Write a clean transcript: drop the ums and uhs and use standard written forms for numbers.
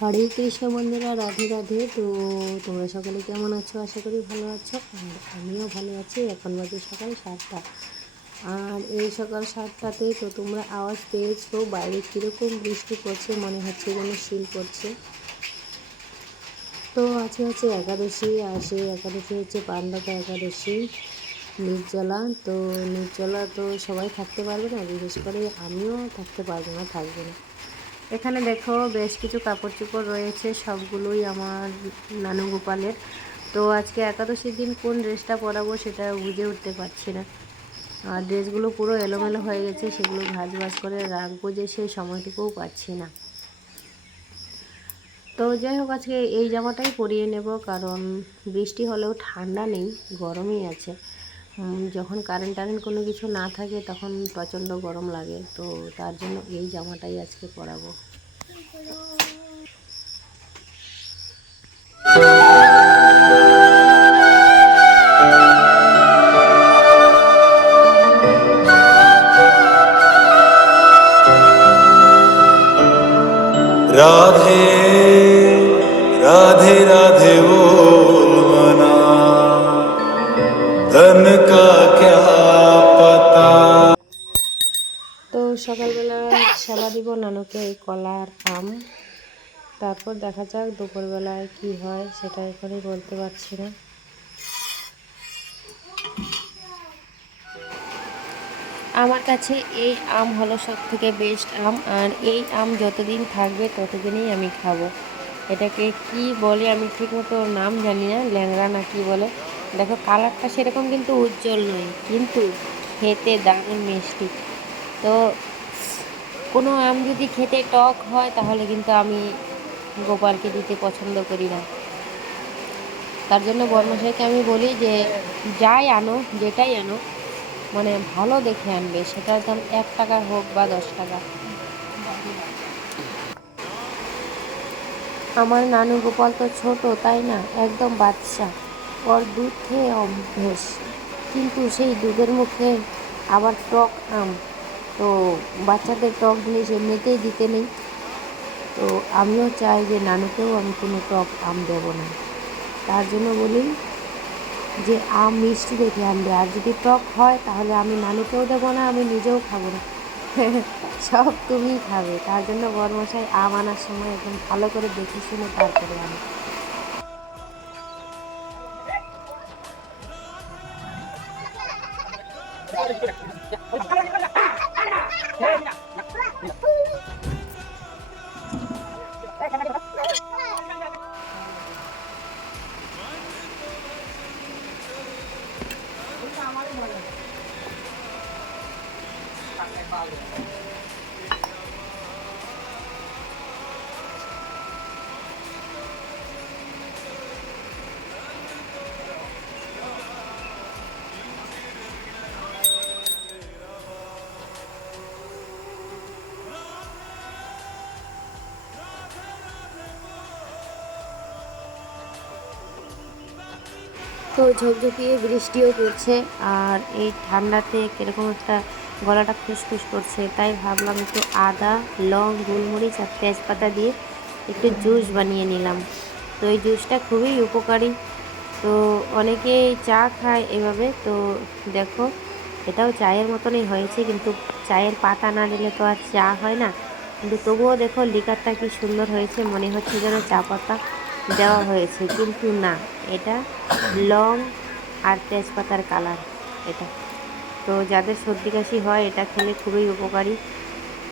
হরে কৃষ্ণ বন্ধুরা, রাধে রাধে। তো তোমরা সকলে কেমন আছো? আশা করি ভালো আছো। আর আমিও ভালো আছি। এখন বাজে সকাল 7টা। আর এই সকাল 7টাতে তো তোমরা আওয়াজ পেয়েছো বাইরে কীরকম বৃষ্টি পড়ছে, মনে হচ্ছে যেন শিল পড়ছে। তো আজকে হচ্ছে একাদশী, আর সেই একাদশী হচ্ছে পাণ্ডকা একাদশী, নির্জলা। তো নির্জলা তো সবাই থাকতে পারবে না, বিশেষ করে আমিও থাকতে পারবো না, থাকবো না। এখানে দেখো বেশ কিছু কাপড় চোপড় রয়েছে, সবগুলোই আমার নানু গোপালের। তো আজকে একাদশীর দিন কোন ড্রেসটা পরাবো সেটা বুঝে উঠতে পারছি না। আর ড্রেসগুলো পুরো এলোমেলো হয়ে গেছে, সেগুলো ভাঁজ করে রাখবো যে সেই সময়টুকুও পাচ্ছি না। তো যাই হোক, আজকে এই জামাটাই পরিয়ে নেব, কারণ বৃষ্টি হলেও ঠান্ডা নেই, গরমই আছে। যখন কারেন্ট কোনো কিছু না থাকে তখন প্রচণ্ড গরম লাগে, তো তার জন্য এই জামাটাই আজকে পরাবো। राधे राधे राधे बोल मना धन का क्या पता। তো সকালবেলা সেবা দিব নানুকে এই কলার আম, তারপর দেখা যাক দুপুরবেলায় কি হয়, সেটা এখনই বলতে পারছি না। আমার কাছে এই আম হলো সব থেকে বেস্ট আম, আর এই আম যতদিন থাকবে ততদিনই আমি খাবো। এটাকে কি বলে আমি ঠিকমতো নাম জানি না, ল্যাংড়া না কি বলে। দেখো কালারটা সেরকম কিন্তু উজ্জ্বল নয়, কিন্তু খেতে দারুণ মিষ্টি। তো কোনো আম যদি খেতে টক হয় তাহলে কিন্তু আমি গোপালকে দিতে পছন্দ করি না। তার জন্য বর্মশাইকে আমি বলি যে যাই আনো, যেটাই আনো, মানে ভালো দেখে আনবে, সেটার দাম 1 টাকা হোক বা 10 টাকা। আমার নানু গোপাল তো ছোট, তাই না, একদম বাচ্চা, ওর দুধ খেয়ে অভ্যেস, কিন্তু সেই দুধের মুখে আবার টক আম। তো বাচ্চাদের টক জিনিস এমনিতেই দিতে নেই। তো আমিও চাই যে নানুকেও আমি কোনো টক আম দেবো না। তার জন্য বলি যে আম মিষ্টি দেখে আনবে, আর যদি টক হয় তাহলে আমি নানুকেও দেবো না, আমি নিজেও খাবো না। সব তুমিই খাবে। তার জন্য বরমশাই আম আনার সময় একদম ভালো করে দেখে শুনে তারপরে আনে। তো ঝকঝকিয়ে বৃষ্টিও পড়ছে, আর এই ঠান্ডাতে কীরকম একটা গলাটা খুসখুস করছে, তাই ভাবলাম একটু আদা, লং, গোলমরিচ আর তেজপাতা দিয়ে একটু জুস বানিয়ে নিলাম। তো এই জুসটা খুবই উপকারী। তো অনেকেই চা খায় এভাবে, তো দেখো এটাও চায়ের মতনই হয়েছে, কিন্তু চায়ের পাতা না দিলে তো আর চা হয় না। কিন্তু তবুও দেখো লিকারটা কি সুন্দর হয়েছে, মনে হচ্ছে যেন চা পাতা দেওয়া হয়েছে, কিন্তু না, এটা লং আর তেজপাতার কালার এটা। তো যাদের সর্দি কাশি হয় এটা খেলে খুবই উপকারী।